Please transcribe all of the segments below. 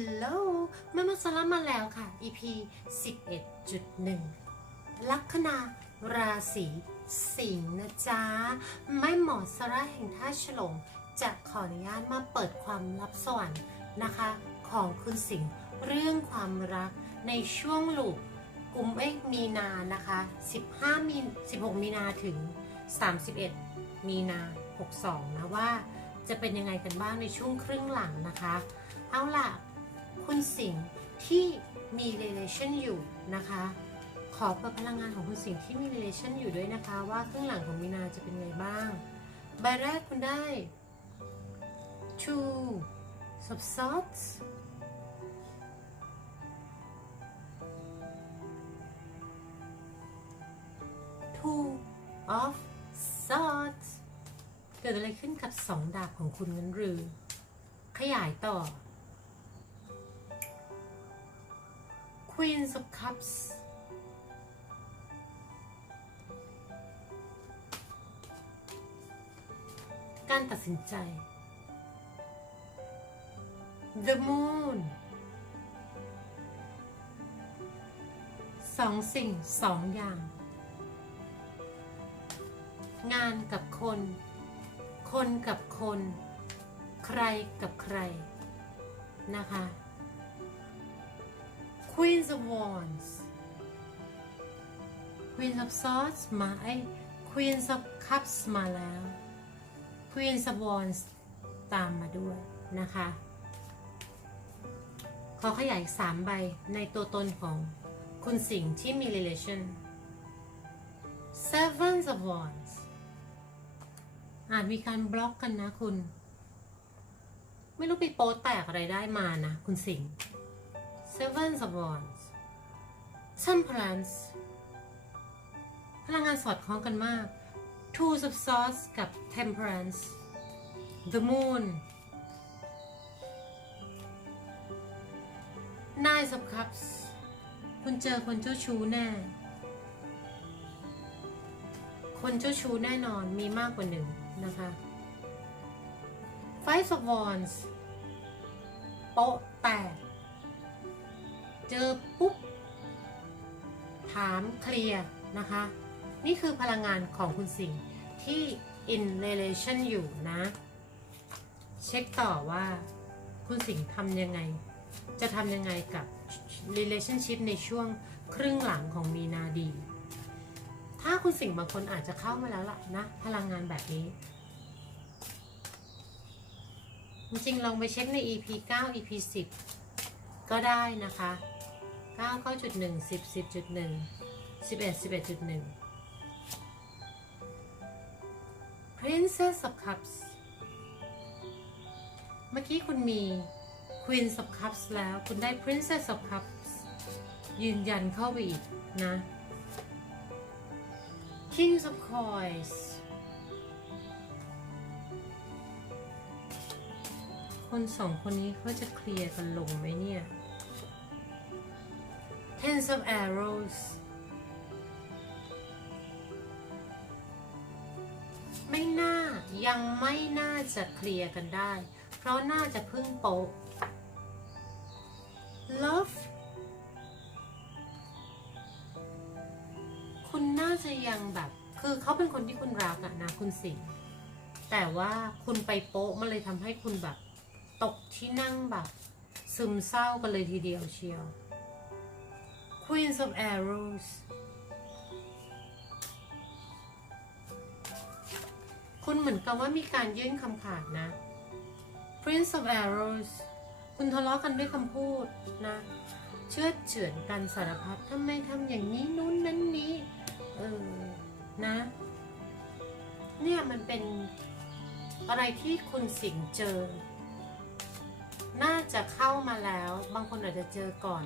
Hello แม่มาสลามาแล้วค่ะ EP 11.1 ลัคนาราศีสิงห์นะจ๊ะ ไม่หมอสระแห่งท่าฉลงจะขออนุญาตมาเปิดความลับสวรรค์นะคะ ของคุณสิงห์เรื่องความรักในช่วงลูกกุมเอกมีนานะคะ 15 มี 16 มีนาถึง 31 มีนา 62 นะว่าจะเป็นยังไงกันบ้างในช่วงครึ่งหลังนะคะ เอาล่ะ คุณสิงห์ที่มี relation อยู่นะคะ ขอเปิดพลังงานของคุณสิงห์ที่มี relation อยู่ด้วยนะคะ ว่าครึ่งหลังของมีนาจะเป็นไงบ้าง ใบแรกคุณได้ two of swords two of swords เกิดอะไรขึ้นกับสองดาบของคุณงั้นหรือ ขยายต่อ Queens of Cups การตัดสินใจ The Moon สองสิ่งสองอย่าง งานกับคน คนกับคน ใครกับใครนะคะ Queens of Wands Queens of Swords มา ไอ้ Queens of Cups มาแล้ว Queens of Wands ตามมาด้วยนะคะ ขอขยายสามใบในตัวตนของคุณสิงห์ที่มี relation Seven of Wands อาจมีการบล็อกกันนะคุณ ไม่รู้ไปโป๊แตกอะไรได้มานะ คุณสิงห์ Seven of Wands Temperance พลังงานสอดคล้องกันมาก Two of Swords กับ Temperance The Moon Nine of Cups คุณเจอคนเจ้าชู้แน่ คนเจ้าชู้แน่นอนมีมากกว่าหนึ่งนะคะ Five of Wands โป๊ะแตก เจอปุ๊บ ถามเคลียร์นะคะ นี่คือพลังงานของคุณสิงห์ที่ in relation อยู่นะ เช็คต่อว่าคุณสิงห์ทำยังไง จะทำยังไงกับ relationship ในช่วงครึ่งหลังของมีนาดี ถ้าคุณสิงห์บางคนอาจจะเข้ามาแล้วล่ะนะ พลังงานแบบนี้ จริงๆลองไปเช็คใน EP 9 EP 10 ก็ได้นะคะ 9 9.1 10 10.1 11 11.1 Princess of Cups เมื่อกี้คุณมี Queen of Cups แล้วคุณได้ Princess of Cups ยืนยันเข้าไปอีกนะ King of Coins คนสองคนนี้เขาจะเคลียร์กันลงไหมเนี่ย Ten of Arrows ไม่น่ายังไม่น่าจะเคลียร์กันได้ เพราะน่าจะพึ่งโปะ Love คุณน่าจะยังแบบ คือเขาเป็นคนที่คุณรักอะนะคุณสิงแต่ว่าคุณไปโป๊ะมันเลยทำให้คุณแบบ ตกที่นั่งแบบ ซึมเศร้ากันเลยทีเดียวเชียว Queens of Arrows คุณเหมือนกับว่ามีการยื่นคำขาดนะ Prince of Arrows คุณทะเลาะกันด้วยคำพูดนะ เชื่อเฉือนกันสารพัดทำไมทำอย่างนี้นู้นนั้นนี้ เออ นะ เนี่ยมันเป็นอะไรที่คุณสิงเจอ น่าจะเข้ามาแล้ว บางคนอาจจะเจอก่อน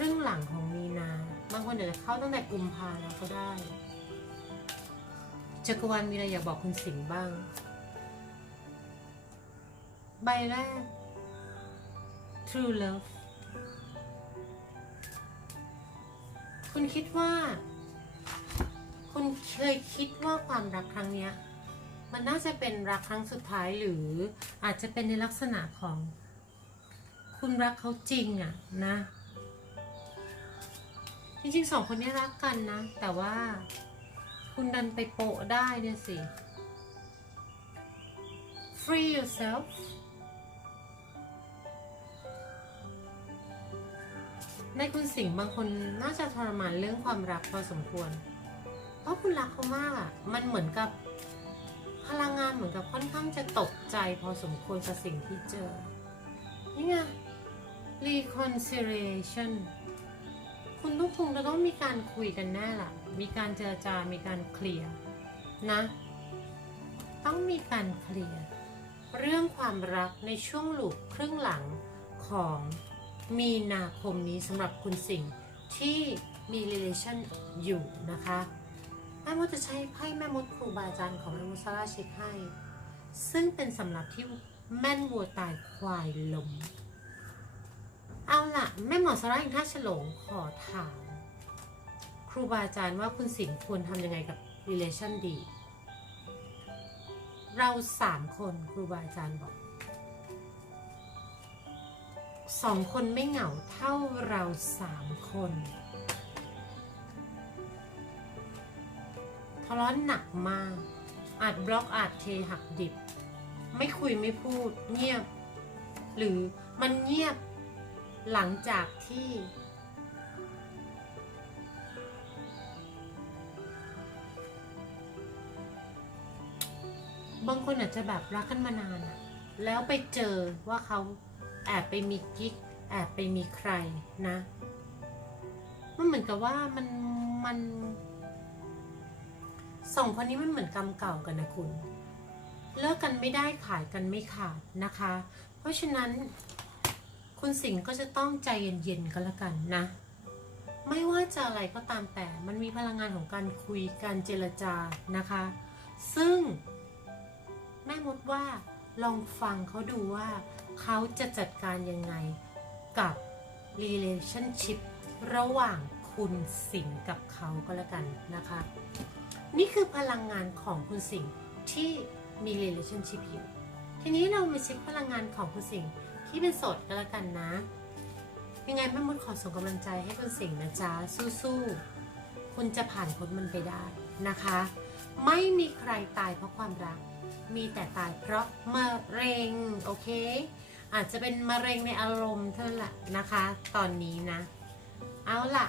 ครึ่งหลังของมีนาบางคนอาจจะเข้าตั้งแต่กุมภาแล้วก็ได้จักรวาลมีอะไรอยากบอกคุณสิงห์บ้าง ใบแรก True Love คุณคิดว่า คุณเคยคิดว่าความรักครั้งนี้มันน่าจะเป็นรักครั้งสุดท้ายหรืออาจจะเป็นในลักษณะของ คุณรักเขาจริงอะนะ จริงๆสองคนนี้รักกันนะ แต่ว่าคุณดันไปโปะได้เนี่ยสิ free yourself ในคุณสิงห์บางคนน่าจะทรมานเรื่องความรักพอสมควร เพราะคุณรักเขามากอะ มันเหมือนกับพลังงานเหมือนกับค่อนข้างจะตกใจพอสมควรกับสิ่งที่เจอ นี่ไง reconciliation คุณต้องคงจะต้องมีการคุยกันแน่ล่ะ มีการเจรจา มีการเคลียร์นะ ต้องมีการเคลียร์เรื่องความรักในช่วงหลูกครึ่งหลังของมีนาคมนี้สำหรับคุณสิงห์ที่มี relation อยู่นะคะ แม่มดจะใช้ไพ่แม่มดครูบาอาจารย์ของแม่มดซาร่าเช็คให้ ซึ่งเป็นสำหรับที่แม่นวัวตายควายล้ม เอาล่ะแม่หมอสาร่างท่าฉลงขอถาม ครูบาอาจารย์ว่าคุณสิงห์ควรทำยังไงกับ relation ดี เราสามคนครูบาอาจารย์บอกสองคนไม่เหงาเท่าเราสามคนทะเลาะหนักมาก อาจบล็อกอาจเทหักดิบ ไม่คุยไม่พูด เงียบ หรือมันเงียบ หลังจากที่ บางคนอาจจะแบบรักกันมานานอะแล้วไปเจอว่าเขาแอบไปมีกิ๊กแอบไปมีใครนะ มันเหมือนกับว่ามันมันสองคนนี้มันเหมือนกรรมเก่ากันนะคุณ เลิกกันไม่ได้ขายกันไม่ขาดนะคะ เพราะฉะนั้น คุณสิงห์ก็จะต้องใจเย็นๆก็แล้วกันนะ ไม่ว่าจะอะไรก็ตามแต่มันมีพลังงานของการคุยการเจรจานะคะ ซึ่ง แม่มดว่าลองฟังเขาดูว่าเขาจะจัดการยังไงกับ relationship ระหว่างคุณสิงห์กับเขาก็แล้วกันนะคะ นี่คือพลังงานของคุณสิงห์ที่มี relationship อยู่ทีนี้เรามาเช็คพลังงานของคุณสิงห์ ที่เป็นโสดก็แล้วกันนะ ยังไงแม่มดขอส่งกำลังใจให้คุณสิงห์นะจ๊ะ สู้ๆ คุณจะผ่านพ้นมันไปได้นะคะ ไม่มีใครตายเพราะความรัก มีแต่ตายเพราะมะเร็ง โอเค อาจจะเป็นมะเร็งในอารมณ์เท่านั้นแหละนะคะ ตอนนี้นะ เอาล่ะ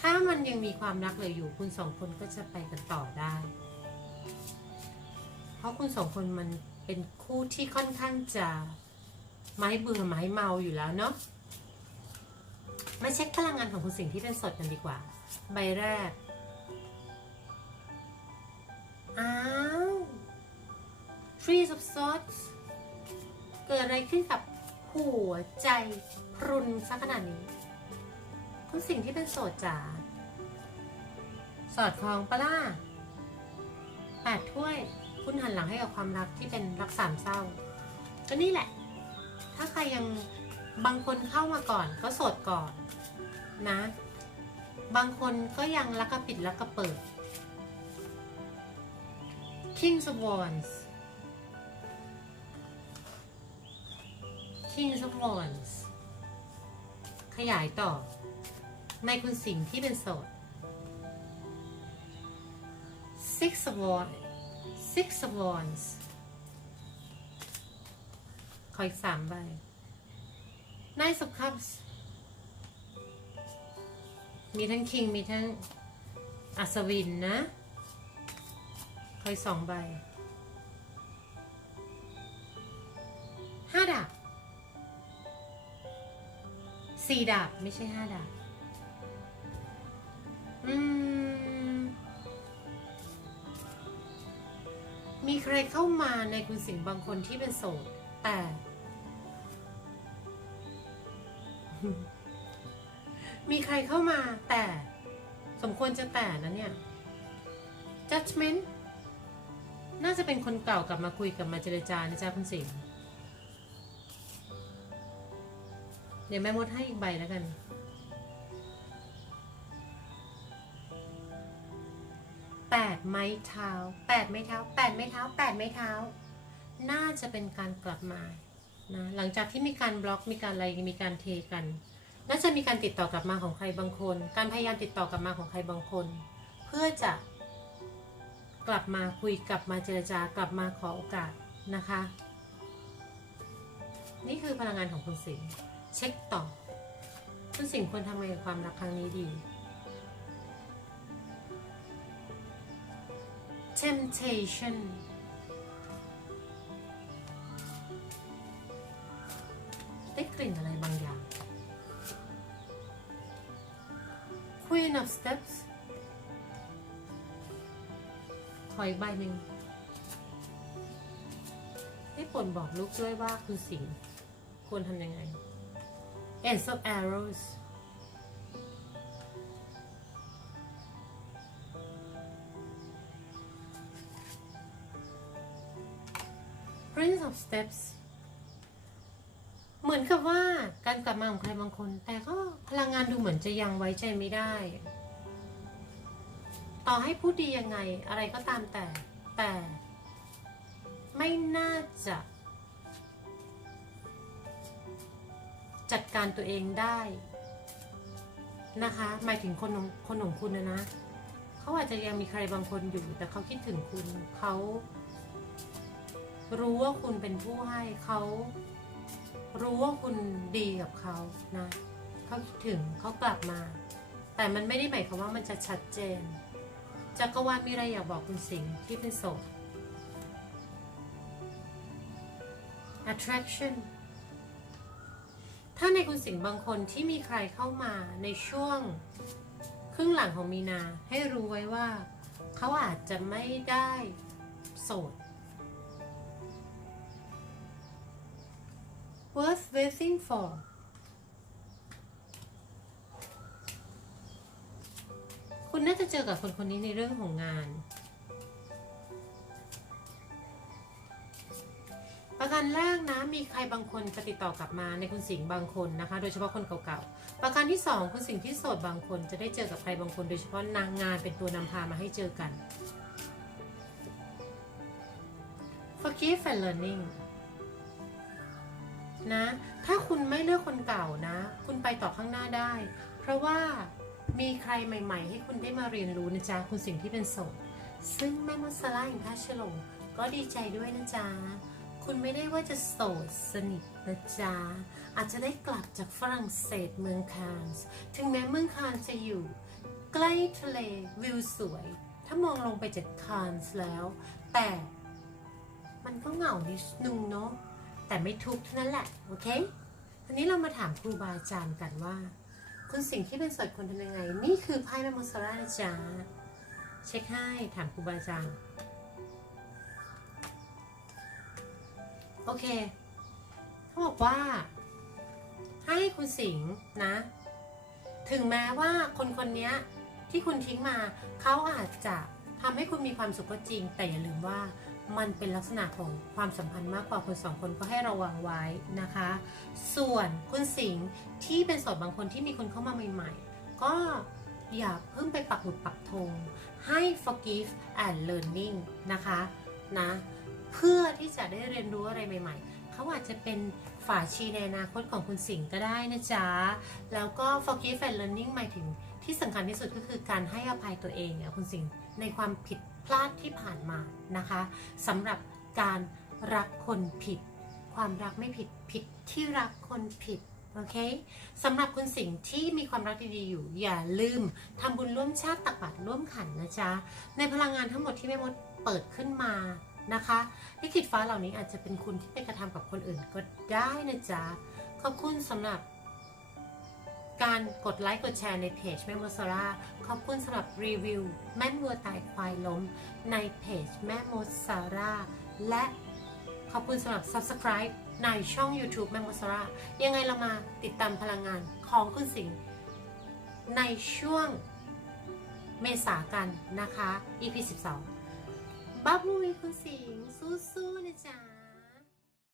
ถ้ามันยังมีความรักเหลืออยู่คุณสองคนก็จะไปกันต่อได้ เพราะคุณสองคนมัน เป็นคู่ที่ค่อนข้างจะไม้เบื่อไม้เมาอยู่แล้วเนาะมาเช็คพลังงานของคุณสิ่งที่เป็นสดกันดีกว่า ใบแรก อ้าว Trees of Swords เกิดอะไรขึ้นกับหัวใจพรุนซะขนาดนี้ คุณสิ่งที่เป็นโสดจ๋า สอดคล้องปะล่าแปดถ้วย คุณหันหลังให้กับความรักที่เป็นรักสามเศร้า ก็นี่แหละ ถ้าใครยังบางคนเข้ามาก่อนก็โสดก่อนนะ บางคนก็ยังรักกระปิดรักกระเปิด Kings of Wands Kings of Wands ขยายต่อ ในคุณสิ่งที่เป็นโสด Six of Wands Six of Wands ขออีกสามใบ Nine of Cups มีทั้ง King มีทั้งอัศวินนะขออีกสองใบห้าดาบสี่ดาบไม่ใช่ห้าดาบอืม มีใครเข้ามาในคุณสิงห์บางคนที่เป็นโสด แต่ มีใครเข้ามาแต่ สมควรจะแต่นะเนี่ย judgment น่าจะเป็นคนเก่ากลับมาคุยกับมาเจรจานะจ๊ะคุณสิงห์เดี๋ยวแม่มดให้อีกใบแล้วกัน แปดไม้เท้าแปดไม้เท้าแปดไม้เท้าแปดไม้เท้า น่าจะเป็นการกลับมานะหลังจากที่มีการบล็อกมีการอะไรมีการเทกันน่าจะมีการติดต่อกลับมาของใครบางคน การพยายามติดต่อกลับมาของใครบางคน เพื่อจะกลับมาคุยกลับมาเจรจากลับมาขอโอกาสนะคะ นี่คือพลังงานของคุณสิงเช็คต่อ คุณสิงควรทำไงกับความรักครั้งนี้ดี temptation ได้กลิ่นอะไรบางอย่าง Queen of Steps ขออีกใบหนึ่งให้ผลบอกลูกด้วยว่าคุณสิงควรทำยังไง Ace of Arrows Steps เหมือนกับว่าการกลับมาของใครบางคน แต่ก็พลังงานดูเหมือนจะยังไว้ใจไม่ได้ ต่อให้พูดดียังไงอะไรก็ตามแต่ แต่ไม่น่าจะ จัดการตัวเองได้นะคะหมายถึงคนของคนของคุณนะนะ เขาอาจจะยังมีใครบางคนอยู่ แต่เขาคิดถึงคุณเขา รู้ว่าคุณเป็นผู้ให้เขารู้ว่าคุณดีกับเขานะเขาคิดถึงเขากลับมา แต่มันไม่ได้หมายความว่ามันจะชัดเจนจักรวาลมีอะไรอยากบอกคุณสิงห์ที่เป็นโสด attraction ถ้าในคุณสิงห์บางคนที่มีใครเข้ามาในช่วงครึ่งหลังของมีนาให้รู้ไว้ว่า เขาอาจจะไม่ได้โสด worth waiting for คุณน่าจะเจอกับคนคนนี้ในเรื่องของงาน ประการแรกนะ มีใครบางคนจะติดต่อกลับมาในคุณสิงห์บางคนนะคะ โดยเฉพาะคนเก่าๆ ประการที่สองคุณสิงห์ที่โสดบางคนจะได้เจอกับใครบางคน โดยเฉพาะนางงานเป็นตัวนำพามาให้เจอกัน forgive and learning นะ ถ้าคุณไม่เลือกคนเก่านะ คุณไปต่อข้างหน้าได้ เพราะว่ามีใครใหม่ ๆ ให้คุณได้มาเรียนรู้นะจ๊ะคุณสิ่งที่เป็นโสดซึ่งแม่มดซาร่าอย่างท่าฉลงก็ดีใจด้วยนะจ๊ะคุณไม่ได้ว่าจะโสดสนิทนะจ๊ะอาจจะได้กลับจากฝรั่งเศสเมืองคานส์ถึงแม้เมืองคานส์จะอยู่ ใกล้ทะเลวิวสวย ถ้ามองลงไปจากคานส์แล้ว แต่มันก็เหงานิดนึงเนาะ แต่ไม่ทุกข์เท่านั้นแหละ โอเคทีนี้เรามาถามครูบาอาจารย์กันว่า คุณสิ่งที่เป็นสดคนทำยังไง นี่คือไพ่แมมโมสรานะจ๊ะเช็คให้ถามครูบาอาจารย์ โอเคเขาบอกว่า ให้คุณสิงห์นะ ถึงแม้ว่าคนคนนี้ที่คุณทิ้งมา เขาอาจจะทำให้คุณมีความสุขก็จริง แต่อย่าลืมว่า มันเป็นลักษณะของความสัมพันธ์มากกว่าคนสองคนก็ให้ระวังไว้นะคะ ส่วนคุณสิงห์ที่เป็นโสดบางคนที่มีคนเข้ามาใหม่ๆ ก็อย่าเพิ่งไปปักหมุดปักธงให้ forgive and learning นะคะนะเพื่อที่จะได้เรียนรู้อะไรใหม่ ๆ เขาอาจจะเป็น ฝาชีในอนาคตของคุณสิงห์ก็ได้นะจ๊ะ แล้วก็ forgive and learning หมายถึงที่สำคัญที่สุดก็คือการให้อภัยตัวเองเนี่ยคุณสิงห์ในความผิดพลาดที่ผ่านมานะคะสำหรับการรักคนผิด ความรักไม่ผิดผิดที่รักคนผิดโอเคสำหรับคุณสิงห์ที่มีความรักดีๆอยู่ อย่าลืมทำบุญร่วมชาติตักบาตรร่วมขันนะจ๊ะ ในพลังงานทั้งหมดที่แม่มดเปิดขึ้นมา นะคะลิขิตฟ้าเหล่านี้อาจจะเป็นคุณที่ไปกระทำกับคนอื่นก็ได้นะจ๊ะ ขอบคุณสำหรับการกดไลค์กดแชร์ในเพจแม่โมซาร่าขอบคุณสำหรับรีวิวแม่วัวตายควายล้มในเพจแม่โมซาร่าและขอบคุณสำหรับ Subscribe ในช่อง YouTube แม่โมซาร่ายังไงเรามาติดตามพลังงานของคุณสิงห์ในช่วงเมษากันนะคะ EP 12 บ้าบุยคุณสิงสู้ๆนะจ๊ะ